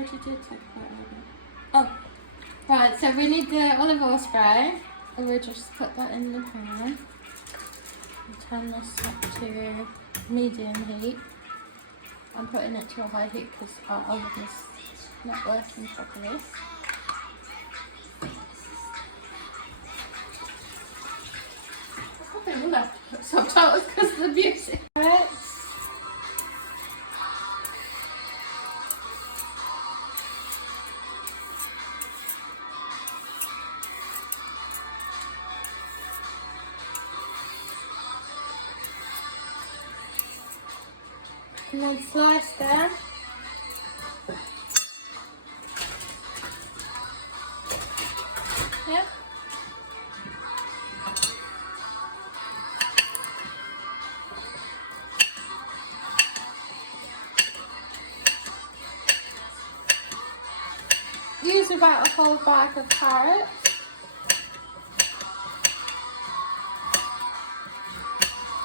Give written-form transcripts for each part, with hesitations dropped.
already did take that out. Oh, right, so we need the olive oil spray. So we'll just put that in the pan. And turn this up to medium heat. I'm putting it to a high heat because our oven is not working properly. I think we'll have to put subtitles because of the music. Right. And then slice them. Yeah. Use about a whole bag of carrots.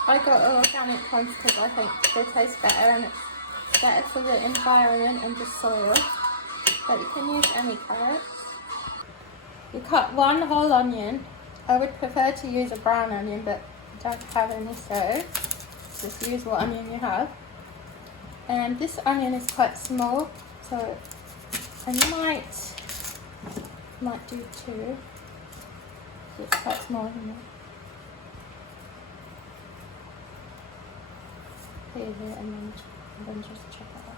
I got organic ones because I think they taste better and it's better for the environment and the soil. But you can use any carrots. You cut one whole onion. I would prefer to use a brown onion, but I don't have any, so just use what onion you have. And this onion is quite small, so I might do two. It's quite small, isn't it? Here, and then just chop it up.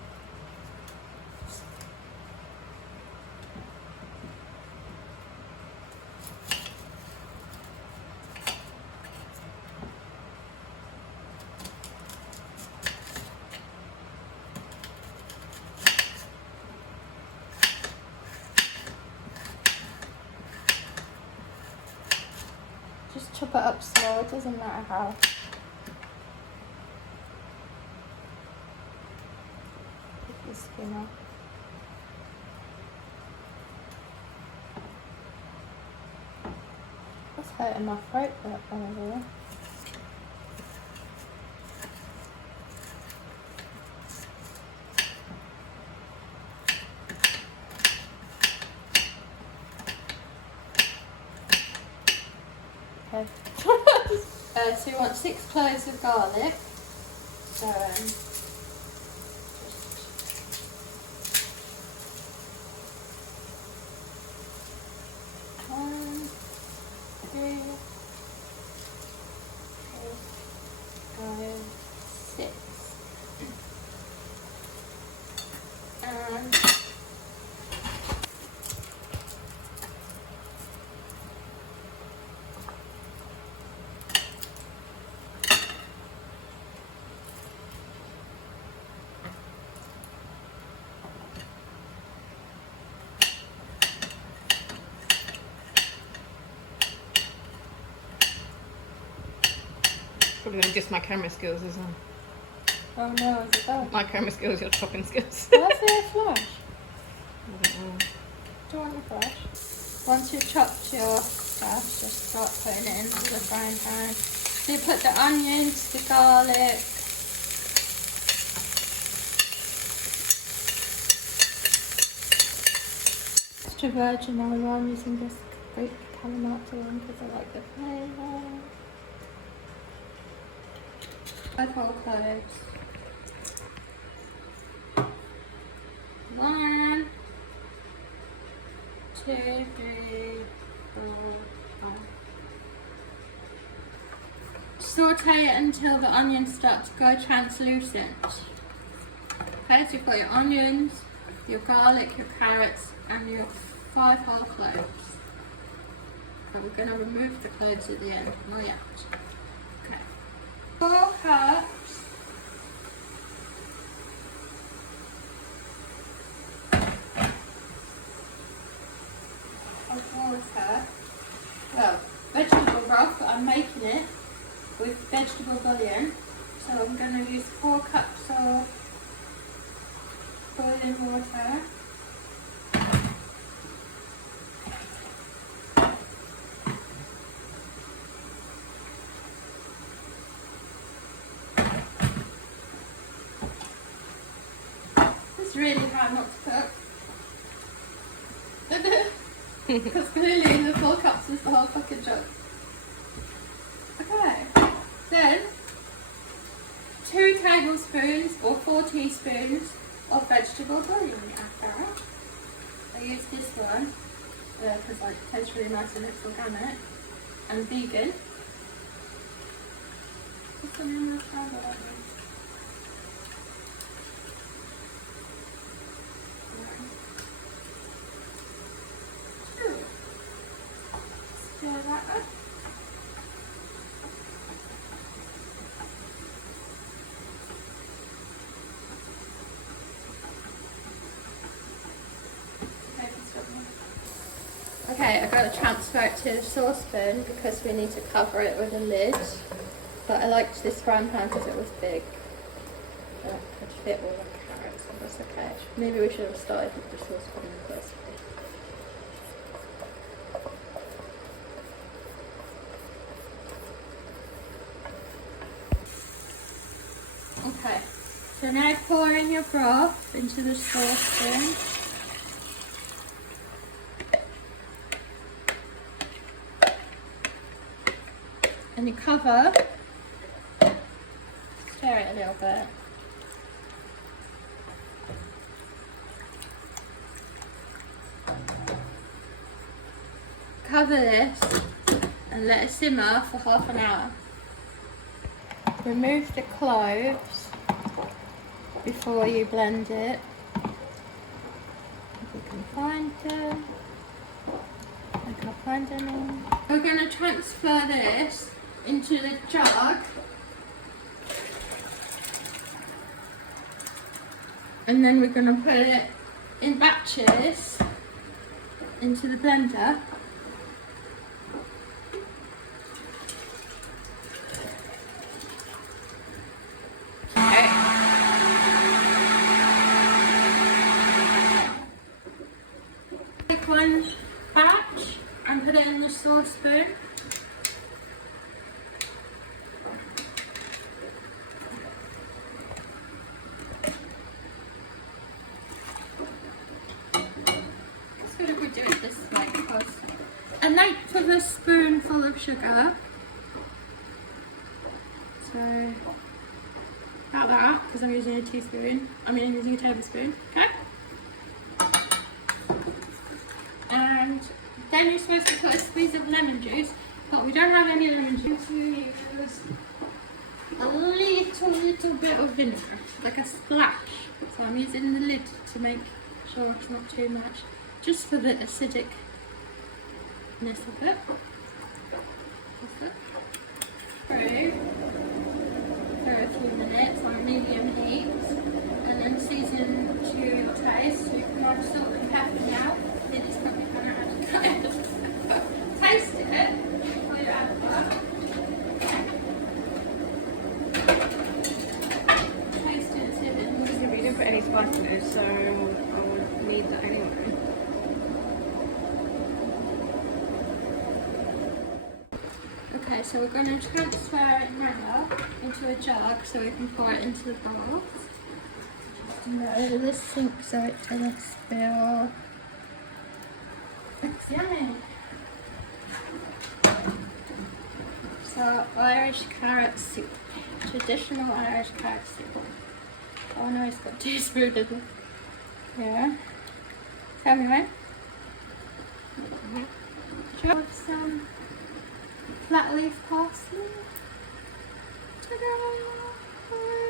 Just chop it up slow, it doesn't matter how. Take the skin off. That's hurting my throat that over there. Okay. So you want 6 cloves of garlic. So one, 2, 4, 5, 6. And probably just my camera skills as well. oh no, is it that? My camera skills, your chopping skills. Why is there a flash? I don't know. Do you want a flash? Once you've chopped your stuff, just start putting it into the frying pan. So you put the onions, the garlic, extra virgin olive oil. I'm using this great Kalamata one because I like the flavour. 5 whole cloves. 1, 2, 3, 4, 5. Saute it until the onions start to go translucent. Okay, so you've got your onions, your garlic, your carrots, and your 5 whole cloves. And we're going to remove the cloves at the end, not yet. Okay. 4 cups of water. Well, vegetable broth, but I'm making it with vegetable bouillon. So I'm going to use 4 cups of boiling water. It's really hard not to cook. Because clearly the 4 cups is the whole fucking jug. Okay, then 2 tablespoons or 4 teaspoons of vegetable bouillon after. I use this one because it tastes really nice and it's organic and vegan. This one in the table, I think. Stir that up. Okay, I've got to transfer it to the saucepan because we need to cover it with a lid. But I liked this frying pan because it was big. It could fit all the carrots, so that's okay. Maybe we should have started with the saucepan in the first place. Okay, so now pour in your broth into the saucepan. And you cover, stir it a little bit. Cover this and let it simmer for half an hour. Remove the cloves before you blend it. If you can find them. I can't find any. We're going to transfer this into the jug. And then we're going to put it in batches into the blender. Take one batch and put it in the saucepan. It's good if we do it this way because an 1/8 of a spoonful of sugar. So about that because I'm using a teaspoon. I'm using a tablespoon. Okay. And then you're supposed to put a squeeze of lemon juice, but we don't have any lemon juice. We use a little bit of vinegar, like a splash. So I'm using the lid to make sure it's not too much, just for the acidicness of it. Through for a few minutes on medium heat, and then season to your taste. So you can add salt and pepper now. It's probably going to add it. Taste it before you add that. Taste it and see if it moves. We didn't put any spice in it, so I would need that anyway. Okay, so we're going to transfer it now into a jug so we can pour it into the bowl. Just no, this sink so it doesn't spill. It's yummy. So Irish carrot soup, traditional Irish carrot soup. Oh no, it's got 2 spoons in it. Yeah. Tell me when. Drop some flat leaf parsley. Ta-da!